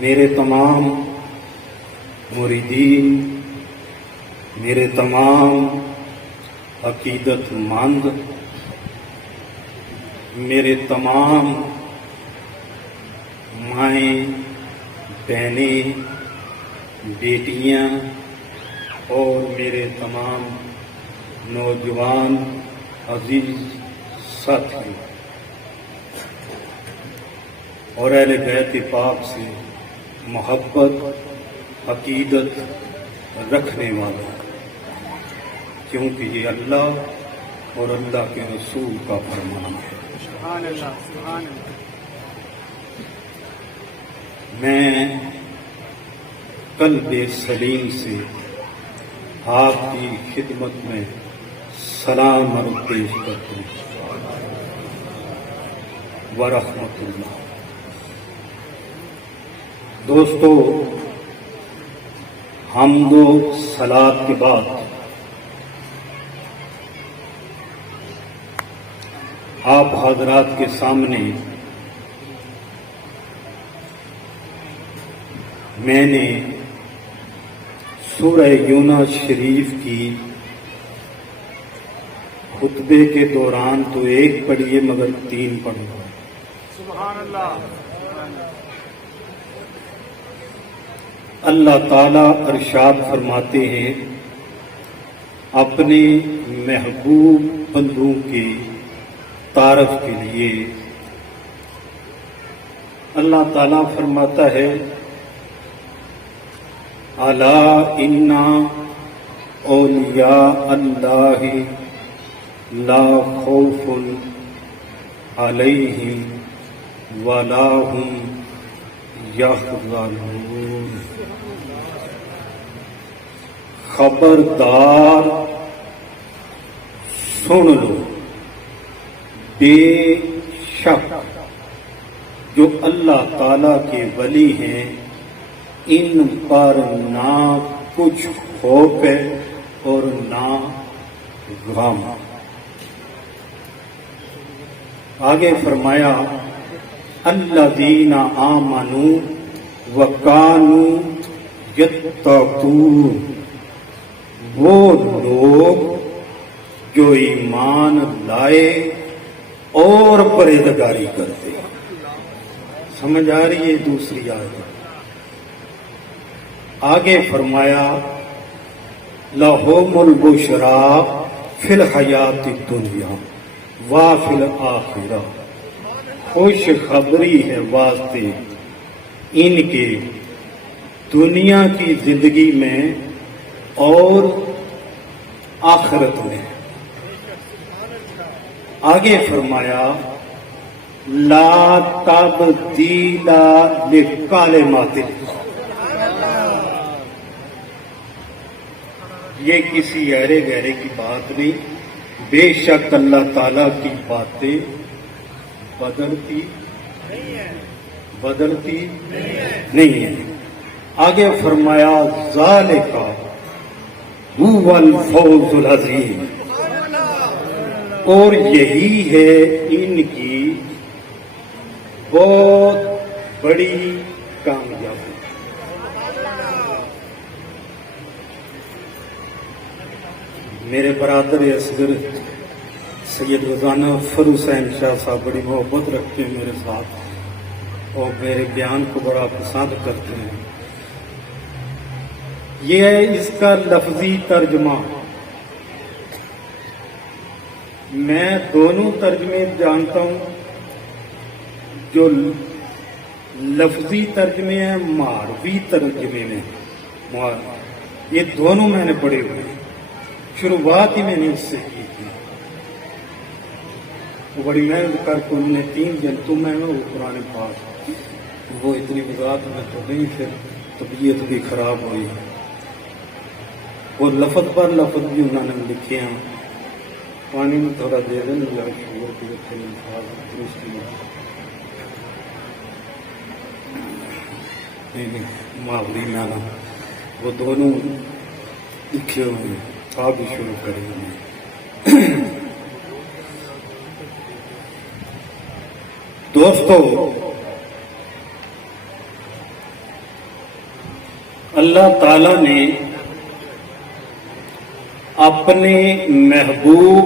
میرے تمام مریدین، میرے تمام عقیدت مند، میرے تمام مائیں، بہنیں، بیٹیاں اور میرے تمام نوجوان عزیز ساتھی اور اہل بیت پاک سے محبت عقیدت رکھنے والا، کیونکہ یہ اللہ اور اللہ کے رسول کا فرمان ہے۔ سبحان اللہ، سبحان اللہ۔ میں قلب سلیم سے آپ کی خدمت میں سلام عرض پیش کرتا ہوں ورحمۃ اللہ۔ دوستو، حمد و صلات کے بعد آپ حضرات کے سامنے میں نے سورہ یونس شریف کی خطبے کے دوران تو ایک پڑھی ہے مگر 3 پڑھوں گا۔ سبحان اللہ۔ اللہ تعالیٰ ارشاد فرماتے ہیں اپنے محبوب بندوں کے تعارف کے لیے۔ اللہ تعالیٰ فرماتا ہے الا ان اولیاء اللہ لا خوف علیہم ولا هم یحزنون۔ خبردار سن لو، بے شک جو اللہ تعالی کے ولی ہیں ان پر نہ کچھ خوف ہے اور نہ غم۔ آگے فرمایا الذین آمنوا وکانوا یتقون، وہ لوگ جو ایمان لائے اور پرہیزگاری کرتے۔ سمجھ آ رہی ہے دوسری آیت؟ آگے فرمایا لَهُمُ الْبُشْرَىٰ فِي الْحَيَاةِ الدُّنْيَا وَفِي الْآخِرَةِ، خوش خبری ہے واسطے ان کے دنیا کی زندگی میں اور آخرت میں۔ آگے فرمایا لا تبدیل لکلمات اللہ، یہ کسی ایرے گہرے کی بات نہیں، بے شک اللہ تعالی کی باتیں بدلتی نہیں ہے۔ آگے فرمایا ذالک هو الفوز العظیم، اور یہی ہے ان کی بہت بڑی کامیابی۔ میرے برادر اصغر سید روزانہ فر حسین شاہ صاحب بڑی محبت رکھتے ہیں میرے ساتھ اور میرے بیان کو بڑا پسند کرتے ہیں۔ یہ ہے اس کا لفظی ترجمہ۔ میں دونوں ترجمے جانتا ہوں، جو لفظی ترجمے ہیں معنوی ترجمے میں، یہ دونوں میں نے پڑھے ہوئے ہیں، شروعات ہی میں نے اس سے کی تھی۔ وہ بڑی محنت کر کے انہوں نے 3 جلدوں میں وہ قرآن پاک، وہ اتنی وضاحت میں تو نہیں، پھر طبیعت بھی خراب ہوئی، وہ لفظ پر لفظ بھی انہوں نے لکھے ہیں۔ پانی میں تھوڑا دے دیں یا شور کی ماوری میں آنا، وہ دونوں لکھے ہوئے ہیں۔ آپ بھی شروع کریں گے۔ دوستو، اللہ تعالیٰ نے اپنے محبوب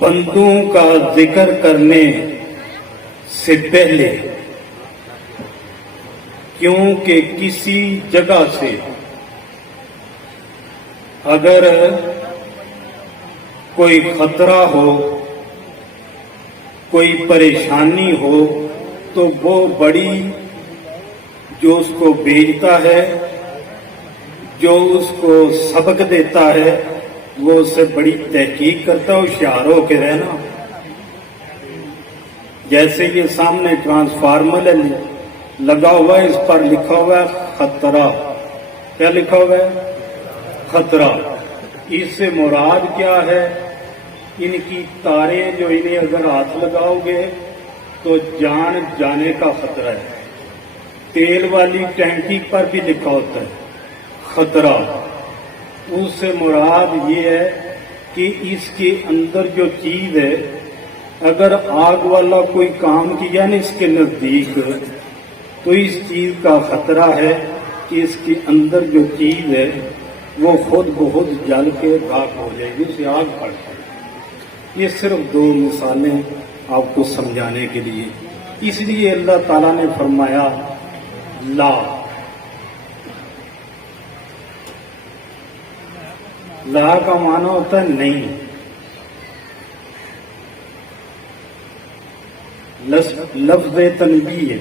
بندوں کا ذکر کرنے سے پہلے کیونکہ کسی جگہ سے اگر کوئی خطرہ ہو، کوئی پریشانی ہو، تو وہ بڑی جو اس کو بھیجتا ہے، جو اس کو سبق دیتا ہے، وہ اس سے بڑی تحقیق کرتا ہے، ہوشیار ہو کے رہنا۔ جیسے یہ سامنے ٹرانسفارمر لگا ہوا ہے، اس پر لکھا ہوا ہے خطرہ۔ کیا لکھا ہوا ہے؟ خطرہ۔ اس سے مراد کیا ہے؟ ان کی تاریں جو انہیں اگر ہاتھ لگاؤ گے تو جان جانے کا خطرہ ہے۔ تیل والی ٹینکی پر بھی لکھا ہوتا ہے خطرہ۔ اس سے مراد یہ ہے کہ اس کے اندر جو چیز ہے، اگر آگ والا کوئی کام کیا نا اس کے نزدیک، تو اس چیز کا خطرہ ہے کہ اس کے اندر جو چیز ہے وہ خود بخود جل کے راکھ ہو جائے گی، اسے آگ پڑ جائے گی۔ یہ صرف دو مثالیں آپ کو سمجھانے کے لیے، اس لیے اللہ تعالیٰ نے فرمایا لا۔ لا کا معنی ہوتا ہے نہیں۔ لفظ تنبیہ ہے۔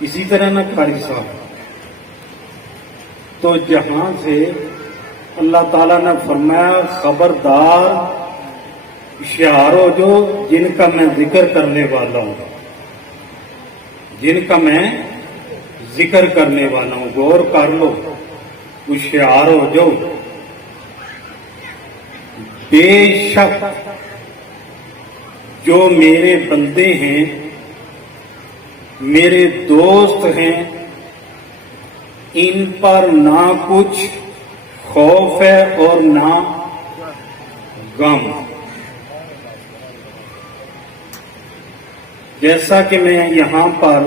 اسی طرح نہ قاری صاحب، تو جہاں سے اللہ تعالیٰ نے فرمایا خبردار ہوشیار ہو جو جن کا میں ذکر کرنے والا ہوں، جن کا میں ذکر کرنے والا ہوں، غور کر لو، ہوشیار ہو جو۔ بے شک جو میرے بندے ہیں، میرے دوست ہیں، ان پر نہ کچھ خوف ہے اور نہ غم۔ جیسا کہ میں یہاں پر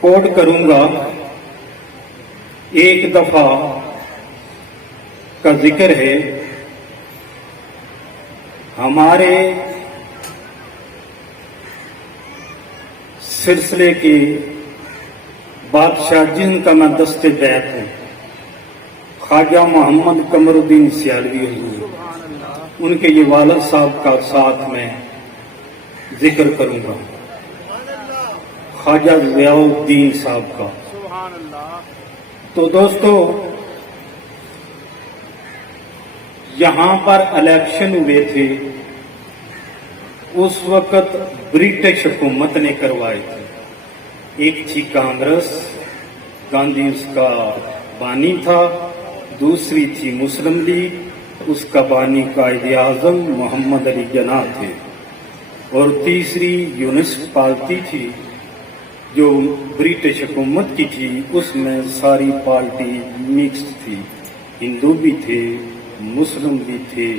کوٹ کروں گا، ایک دفعہ کا ذکر ہے، ہمارے سلسلے کے بادشاہ جن کا میں دست بیت ہوں، خواجہ محمد قمر الدین سیالوی حضور، ان کے یہ والد صاحب کا ساتھ میں ذکر کروں گا، خواجہ ضیاء الدین صاحب کا۔ تو دوستو، یہاں پر الیکشن ہوئے تھے، اس وقت برٹش حکومت نے کروائے تھے۔ ایک تھی کانگریس، گاندھی اس کا بانی تھا، دوسری تھی مسلم لیگ، اس کا بانی قائد اعظم محمد علی جناح تھے، اور تیسری یونسٹ پارٹی تھی جو برٹش حکومت کی تھی، اس میں ساری پارٹی مکسڈ تھی، ہندو بھی تھے، مسلم بھی تھے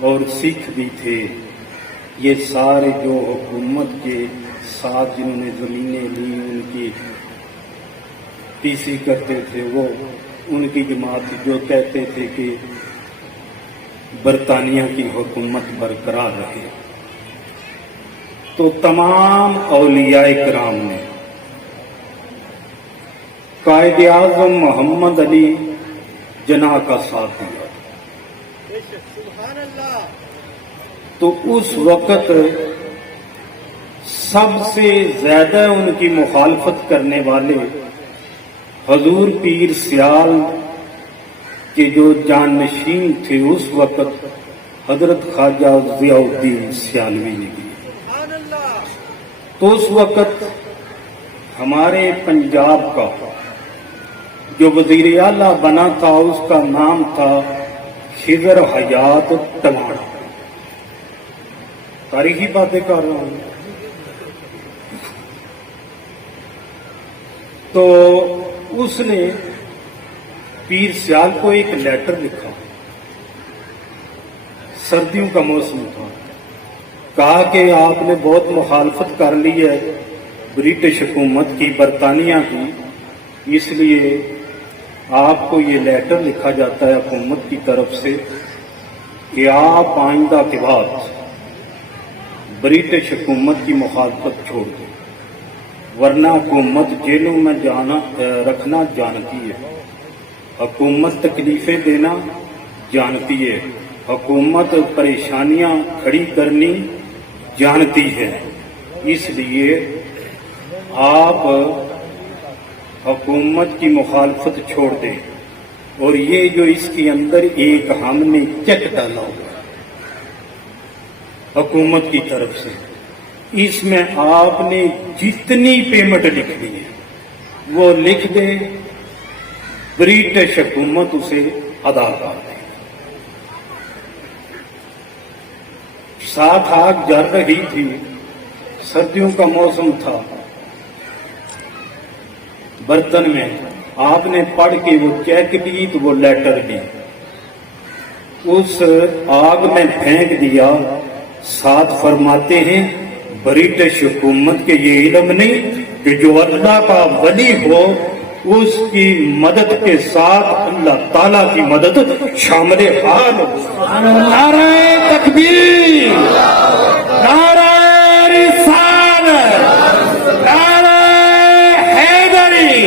اور سکھ بھی تھے۔ یہ سارے جو حکومت کے ساتھ جنہوں نے زمینیں لی، ان کی پیسی کرتے تھے، وہ ان کی جماعت جو کہتے تھے کہ برطانیہ کی حکومت برقرار رہے۔ تو تمام اولیاء کرام نے قائد اعظم محمد علی جناح کا ساتھ دیا۔ تو اس وقت سب سے زیادہ ان کی مخالفت کرنے والے حضور پیر سیال کے جو جانشین تھے اس وقت، حضرت خواجہ ضیاء الدین سیالوی نے کی۔ تو اس وقت ہمارے پنجاب کا جو وزیر اعلیٰ بنا تھا، اس کا نام تھا خضر حیات ٹماڑ۔ تاریخی باتیں کر رہا ہوں۔ تو اس نے پیر سیال کو ایک لیٹر لکھا، سردیوں کا موسم تھا، کہا کہ آپ نے بہت مخالفت کر لی ہے برٹش حکومت کی، برطانیہ کی، اس لیے آپ کو یہ لیٹر لکھا جاتا ہے حکومت کی طرف سے کہ آپ آئندہ کے بعد برٹش حکومت کی مخالفت چھوڑ دیں، ورنہ حکومت جیلوں میں رکھنا جانتی ہے، حکومت تکلیفیں دینا جانتی ہے، حکومت پریشانیاں کھڑی کرنی جانتی ہے، اس لیے آپ حکومت کی مخالفت چھوڑ دیں۔ اور یہ جو اس کے اندر ایک ہم نے چیک ڈالا ہوا حکومت کی طرف سے، اس میں آپ نے جتنی پیمنٹ لکھنی ہے وہ لکھ دیں، برٹش حکومت اسے ادا کر دے۔ ساتھ آگ جل رہی تھی، سردیوں کا موسم تھا، برتن میں آپ نے پڑھ کے وہ چیک دی تو وہ لیٹر دی، اس آگ میں پھینک دیا۔ ساتھ فرماتے ہیں برٹش حکومت کے یہ علم نہیں کہ جو اللہ کا ولی ہو اس کی مدد کے ساتھ اللہ تعالیٰ کی مدد شامل حال ہو۔ نعرہ تکبیر، نعرہ رسالت، نعرہ حیدری،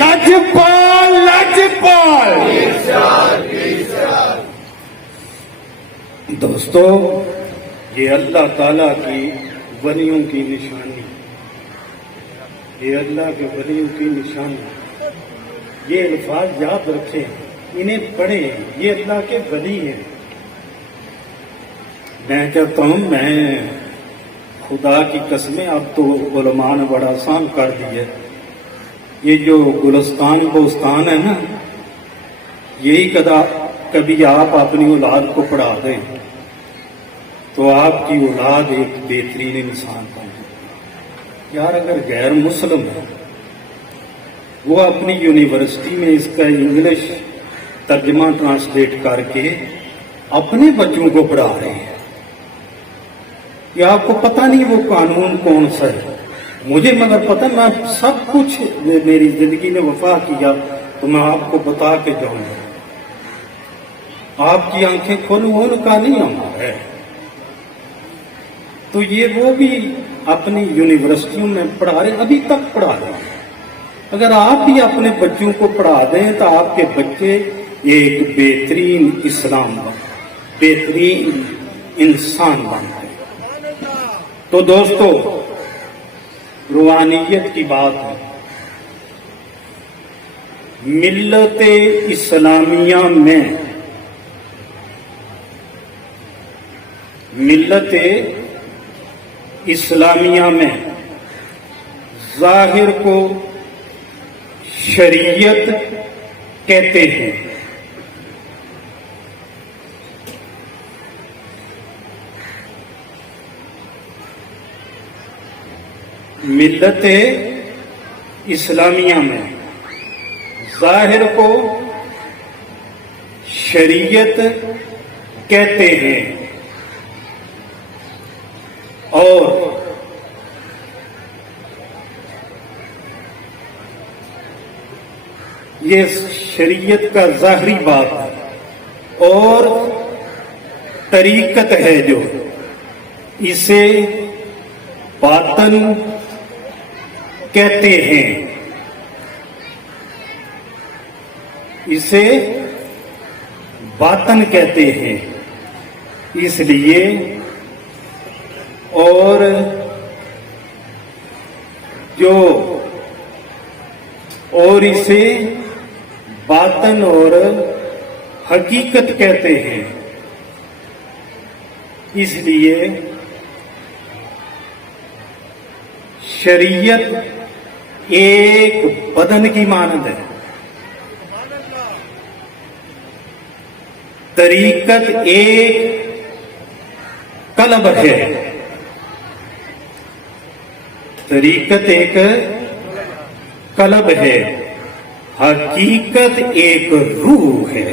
لجپال لجپال۔ دوستو، یہ اللہ تعالیٰ کی ولیوں کی نشانی، یہ اللہ کے ولیوں کی نشانی، یہ الفاظ یاد رکھیں، انہیں پڑھیں، یہ اللہ کے ولی ہیں۔ میں کہتا ہوں، میں خدا کی قسمیں، اب تو علماء نے بڑا آسان کر دیا، یہ جو گلستان بوستان ہے نا، یہی کبھی آپ اپنی اولاد کو پڑھا دیں تو آپ کی اولاد ایک بہترین انسان بن جائے۔ یار اگر غیر مسلم ہے، وہ اپنی یونیورسٹی میں اس کا انگلش ترجمہ ٹرانسلیٹ کر کے اپنے بچوں کو پڑھا رہے ہیں، یا آپ کو پتہ نہیں وہ قانون کون سا ہے؟ مجھے مگر پتہ، میں سب کچھ میری زندگی نے وفا کیا تو میں آپ کو بتا کے جاؤں گا۔ آپ کی آنکھیں کھولو، ان کا نہیں آنا ہے۔ تو یہ وہ بھی اپنی یونیورسٹیوں میں پڑھا رہے، ابھی تک پڑھا رہے ہیں۔ اگر آپ بھی اپنے بچوں کو پڑھا دیں تو آپ کے بچے ایک بہترین اسلام بہترین انسان بن جائے۔ تو دوستو، روحانیت کی بات ہے، ملت اسلامیہ میں ظاہر کو شریعت کہتے ہیں، ملت اسلامیہ میں ظاہر کو شریعت کہتے ہیں، اور یہ شریعت کا ظاہری بات ہے، اور طریقت ہے جو اسے باطن کہتے ہیں، اسے باطن کہتے ہیں۔ اس لیے اور اسے باطن اور حقیقت کہتے ہیں۔ اس لیے شریعت ایک بدن کی مانند ہے، طریقت ایک قلب ہے، طریقت ایک قلب ہے، حقیقت ایک روح ہے۔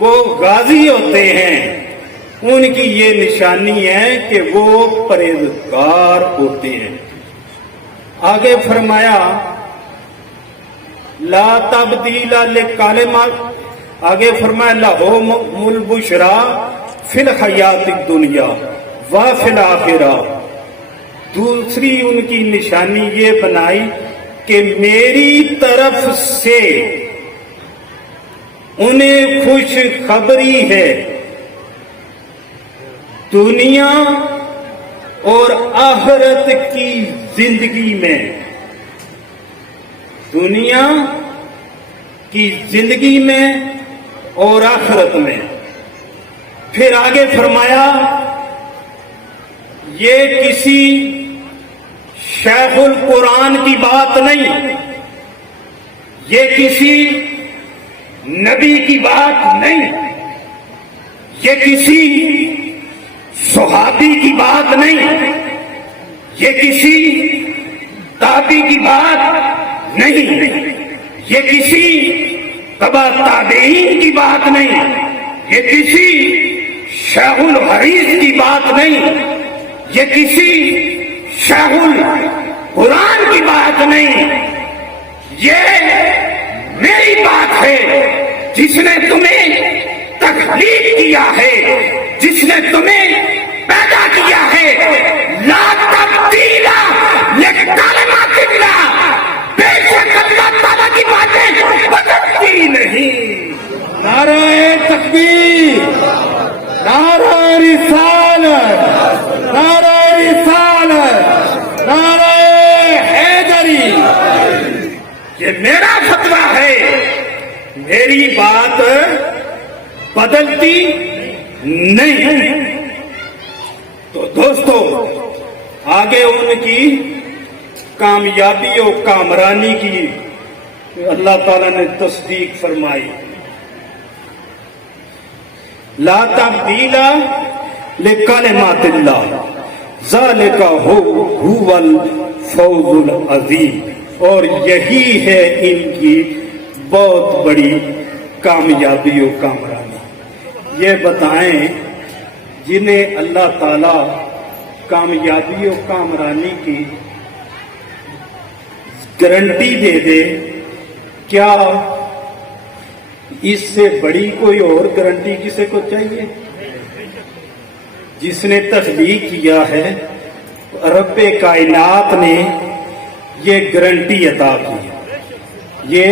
وہ غازی ہوتے ہیں ان کی یہ نشانی ہے کہ وہ پرہیزگار ہوتے ہیں. آگے فرمایا لا تبدیل لکلمات، آگے فرمایا لہم البشریٰ فی الحیات الدنیا و فی الآخرہ. دوسری ان کی نشانی یہ بنائی کہ میری طرف سے انہیں خوش خبری ہے دنیا اور آخرت کی زندگی میں. دنیا کی زندگی میں اور آخرت میں. پھر آگے فرمایا یہ کسی شیخ القرآن کی بات نہیں، یہ کسی نبی کی بات نہیں، یہ کسی صحابی کی بات نہیں، یہ کسی تابعی کی بات نہیں، یہ کسی تبع تابعین کی بات نہیں، یہ کسی شیخ الحدیث کی بات نہیں، یہ کسی شیخ القرآن کی بات نہیں، یہ میری بات ہے جس نے تمہیں تخلیق کیا ہے، جس نے تمہیں پیدا کیا ہے. لا تبدیل لکلمات اللہ، بے شک اللہ تعالیٰ کی باتیں بدلتی نہیں. نعرہ تکبیر، نعرہ رسالت، نعرہ رسالت، نعرہ حیدری. یہ میرا فتویٰ ہے، میری بات بدلتی نہیں. تو دوستو آگے ان کی کامیابی اور کامرانی کی اللہ تعالیٰ نے تصدیق فرمائی. لا تبدیل لکلمات اللہ ذالک هو الفوز العظیم. اور یہی ہے ان کی بہت بڑی کامیابی و کامرانی. یہ بتائیں جنہیں اللہ تعالی کامیابی و کامرانی کی گارنٹی دے دے، کیا اس سے بڑی کوئی اور گارنٹی کسی کو چاہیے؟ جس نے تخلیق کیا ہے رب کائنات نے یہ گارنٹی عطا کی، یہ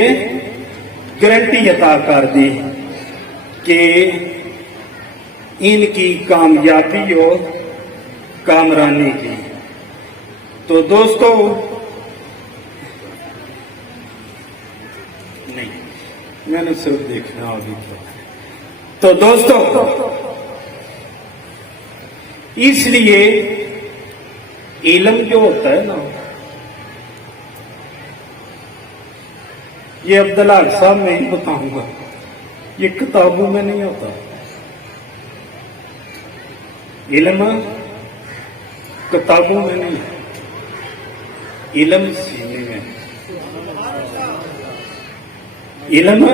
گارنٹی عطا کر دی کہ ان کی کامیابی اور کامرانی کی. تو دوستو نہیں، میں نے صرف دیکھنا آگے کیا. تو دوستو اس لیے علم جو ہوتا ہے نا، یہ عبداللہ صاحب میں ہی بتاؤں گا، یہ کتابوں میں نہیں ہوتا. علم کتابوں میں نہیں، علم سینے میں. علم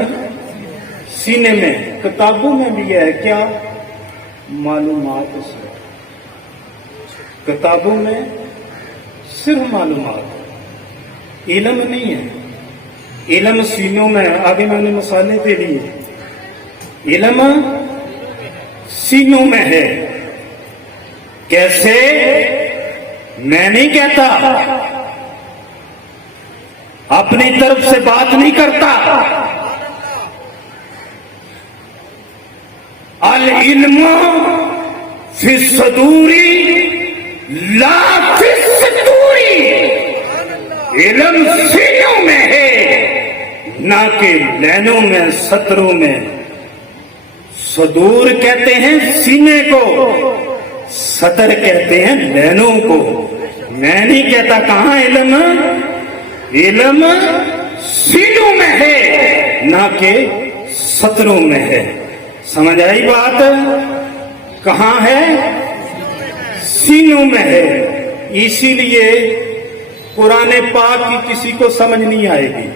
سینے میں. کتابوں میں بھی ہے کیا؟ معلومات سے. کتابوں میں صرف معلومات، علم نہیں ہے. علم سینوں میں. آگے میں نے مثالیں دے دی. علم سینوں میں ہے. کیسے؟ میں نہیں کہتا، اپنی طرف سے بات نہیں کرتا. العلم فی الصدور لا فی الصدور. علم سینوں میں ہے نہ کہ لینوں میں، سطروں میں. صدور کہتے ہیں سینے کو، سطر کہتے ہیں لینوں کو. میں نہیں کہتا کہاں علم، علم سینوں میں ہے نہ کہ سطروں میں ہے. سمجھ آئی بات؟ کہاں ہے؟ سینوں میں ہے. اسی لیے قرآن پاک کی کسی کو سمجھ نہیں آئے گی.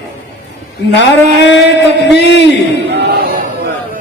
نعرہ تکبیر، نعرہ رسالت، نعرہ حیدری. نعرہ تکبیر، نعرہ رسالت، نعرہ حیدری. نعرہ تکبیر، نعرہ رسالت، نعرہ حیدری. نعرہ تکبیر، نعرہ رسالت، نعرہ حیدری.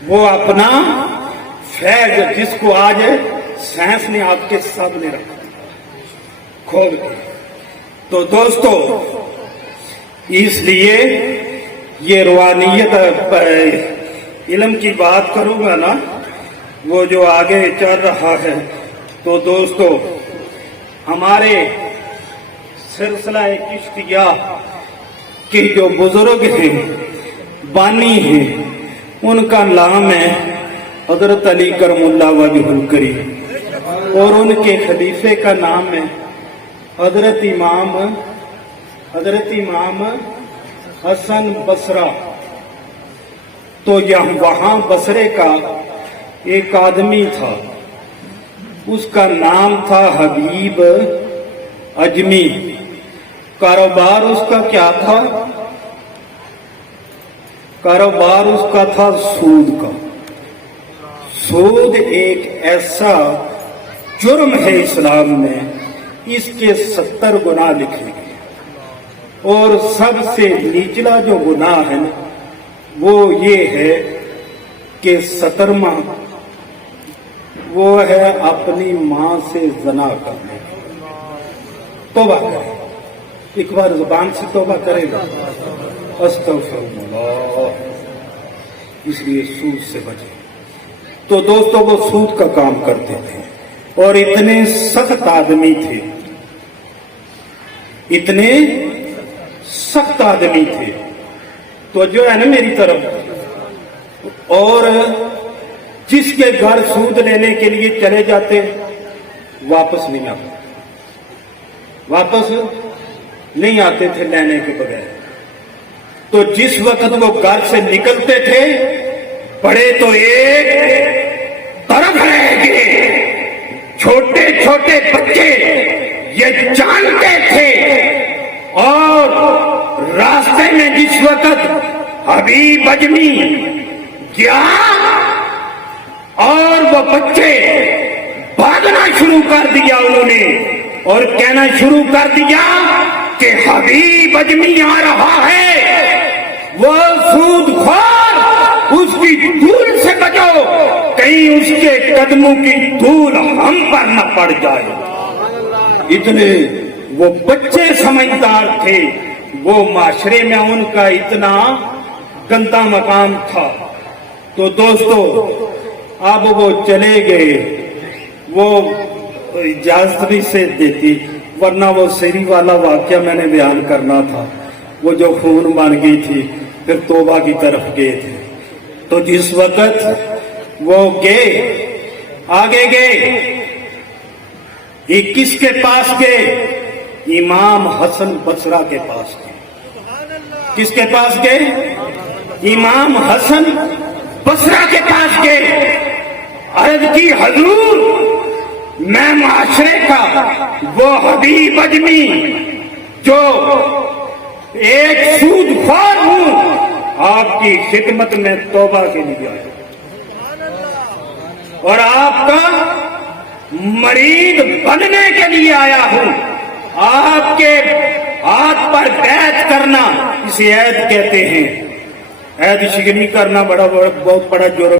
وہ اپنا فیض جس کو آج سائنس نے آپ کے سامنے رکھا کھول کے. تو دوستو اس لیے یہ روحانیت علم کی بات کروں گا نا، وہ جو آگے چل رہا ہے. تو دوستو ہمارے سلسلہ چشتیہ کے جو بزرگ ہیں، بانی ہیں، ان کا نام ہے حضرت علی کرم اللہ وجہ الکریم، اور ان کے خلیفے کا نام ہے حضرت امام حسن بصرہ. تو وہاں بصرے کا ایک آدمی تھا، اس کا نام تھا حبیب اجمی. کاروبار اس کا کیا تھا؟ کاروبار اس کا تھا سود کا. سود ایک ایسا جرم ہے اسلام میں، اس کے 70 گناہ لکھے گئے، اور سب سے نچلا جو گناہ ہے وہ یہ ہے کہ 70واں وہ ہے اپنی ماں سے زنا کرنے. توبہ کرے، ایک بار زبان سے توبہ کرے گا استغفر اللہ، اس لیے سود سے بچے. تو دوستو وہ سود کا کام کرتے تھے اور اتنے سخت آدمی تھے، اتنے سخت آدمی تھے. تو جو ہے نا میری طرف، اور جس کے گھر سود لینے کے لیے چلے جاتے واپس نہیں آتے، واپس نہیں آتے تھے لینے کے بغیر. تو جس وقت وہ گھر سے نکلتے تھے بڑے تو ایک طرف رہ گئے، چھوٹے چھوٹے بچے یہ جانتے تھے. اور راستے میں جس وقت حبیب اجمی گیا اور وہ بچے بھاگنا شروع کر دیا انہوں نے، اور کہنا شروع کر دیا کہ حبیب اجمی آ رہا ہے، وہ سود خور، اس کی دھول سے بچو، کہیں اس کے قدموں کی دھول ہم پر نہ پڑ جائے. اتنے وہ بچے سمجھدار تھے، وہ معاشرے میں ان کا اتنا گندا مقام تھا. تو دوستو اب وہ چلے گئے، وہ اجازت نہیں سے دیتی، ورنہ وہ سری والا واقعہ میں نے بیان کرنا تھا، وہ جو خون بن گئی تھی، پھر توبہ کی طرف گئے تھے. تو جس وقت وہ گئے، آگے گئے، یہ کس کے پاس گئے؟ امام حسن بصرہ کے پاس گئے. کس کے پاس گئے؟ امام حسن بصرہ کے پاس گئے. عرض کی حضور میں معاشرے کا وہ حبیب اجمی جو ایک سود خور ہوں، آپ کی خدمت میں توبہ کے لیے آیا اور آپ کا مرید بننے کے لیے آیا ہوں. آپ کے ہاتھ پر بیعت کرنا اسے عہد کہتے ہیں. عہد شکنی کرنا بہت بڑا جرم